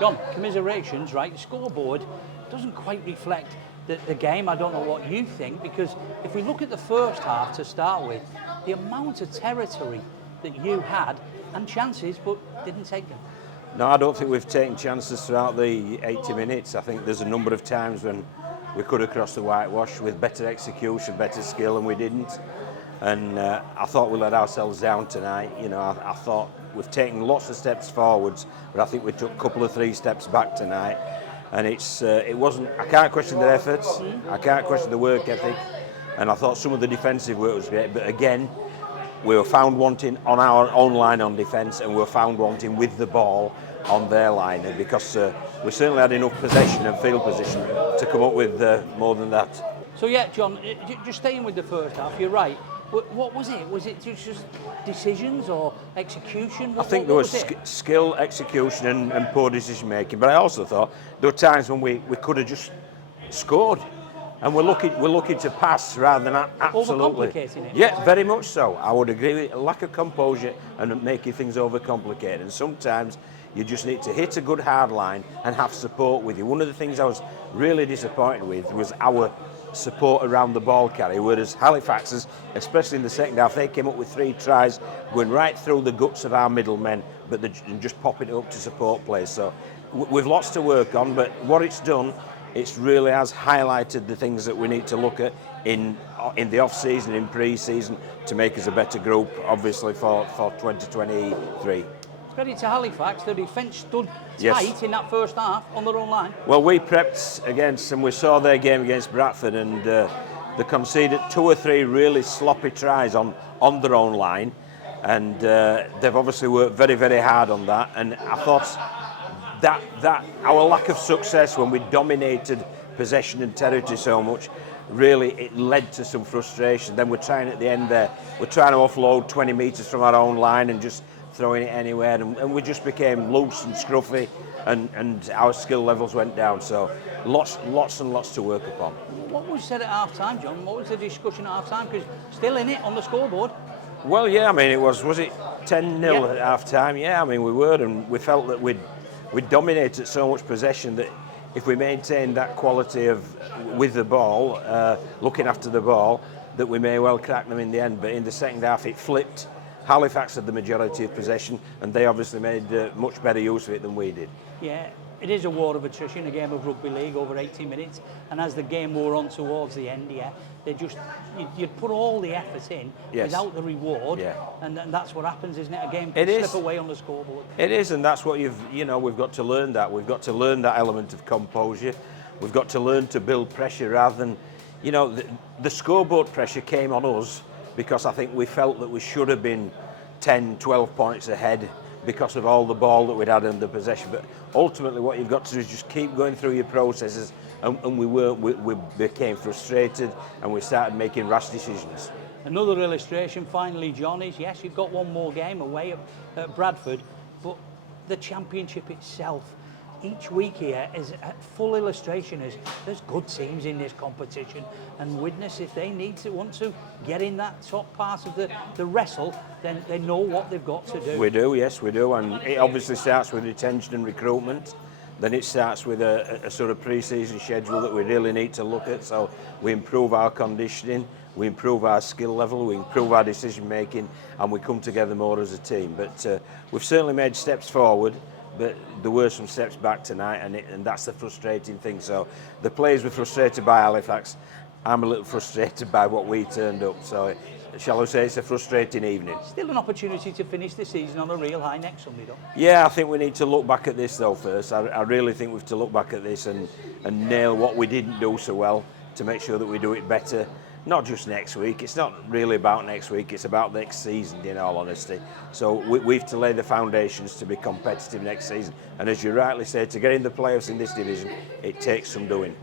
John, commiserations, right? The scoreboard doesn't quite reflect the game. I don't know what you think, because if we look at the first half to start with, the amount of territory that you had and chances, but didn't take them. No, I don't think we've taken chances throughout the 80 minutes. I think there's a number of times when we could have crossed the whitewash with better execution, better skill, and we didn't. And I thought we let ourselves down tonight. You know, I thought we've taken lots of steps forwards, but I think we took a couple of 3 steps back tonight. And it wasn't. I can't question their efforts. I can't question the work ethic. And I thought some of the defensive work was great. But again, we were found wanting on our own line on defence, and we were found wanting with the ball on their line. And because we certainly had enough possession and field position to come up with more than that. So yeah, John, just staying with the first half, you're right. What was it? Was it just decisions or execution? I think there was skill, execution and poor decision making. But I also thought there were times when we could have just scored. And we're looking to pass rather than absolutely. Overcomplicating it. Yeah, very much so. I would agree with a lack of composure and making things overcomplicated. And sometimes you just need to hit a good hard line and have support with you. One of the things I was really disappointed with was our support around the ball carrier, whereas Halifax's, especially in the second half, they came up with 3 tries going right through the guts of our middlemen, but they're just popping it up to support players. So we've lots to work on, but what it's done, it's really has highlighted the things that we need to look at in the off-season, in pre-season, to make us a better group, obviously, for 2023. Credit to Halifax, the defence stood tight in that first half on their own line. Well, we prepped against, and we saw their game against Bradford, and they conceded 2 or 3 really sloppy tries on their own line, and they've obviously worked very, very hard on that. And I thought that our lack of success when we dominated possession and territory so much, really it led to some frustration. Then we're trying at the end there, we're trying to offload 20 metres from our own line and just throwing it anywhere, and we just became loose and scruffy, and our skill levels went down. So lots and lots to work upon. What was said at half time, John? What was the discussion at half time? Because still in it on the scoreboard. Well, yeah, I mean, was it 10-0 at half time? Yeah, I mean, we were, and we felt that we'd dominated so much possession that if we maintained that quality of with the ball, looking after the ball, that we may well crack them in the end. But in the second half, it flipped. Halifax had the majority of possession, and they obviously made much better use of it than we did. Yeah, it is a war of attrition, a game of rugby league over 80 minutes, and as the game wore on towards the end, you'd put all the effort in without the reward, and that's what happens, isn't it? A game can slip away on the scoreboard. It is, and that's what we've got to learn that. We've got to learn that element of composure. We've got to learn to build pressure rather than, the scoreboard pressure came on us because I think we felt that we should have been 10, 12 points ahead because of all the ball that we'd had in the possession. But ultimately what you've got to do is just keep going through your processes, and we became frustrated and we started making rash decisions. Another illustration finally, John, is yes, you've got one more game away at Bradford, but the championship itself, each week here is a full illustration is there's good teams in this competition, and Widnes, if they want to get in that top part of the wrestle, then they know what they've got to do. We do, yes, we do, and it obviously starts with retention and recruitment. Then it starts with a sort of pre-season schedule that we really need to look at. So we improve our conditioning, we improve our skill level, we improve our decision making, and we come together more as a team. But we've certainly made steps forward, but there were some steps back tonight, and that's the frustrating thing. So the players were frustrated by Halifax. I'm a little frustrated by what we turned up. So shall I say it's a frustrating evening. Still an opportunity to finish the season on a real high next Sunday, though. Yeah, I think we need to look back at this though first. I really think we have to look back at this and nail what we didn't do so well to make sure that we do it better. Not just next week. It's not really about next week. It's about next season, in all honesty. So we've to lay the foundations to be competitive next season. And as you rightly say, to get in the playoffs in this division, it takes some doing.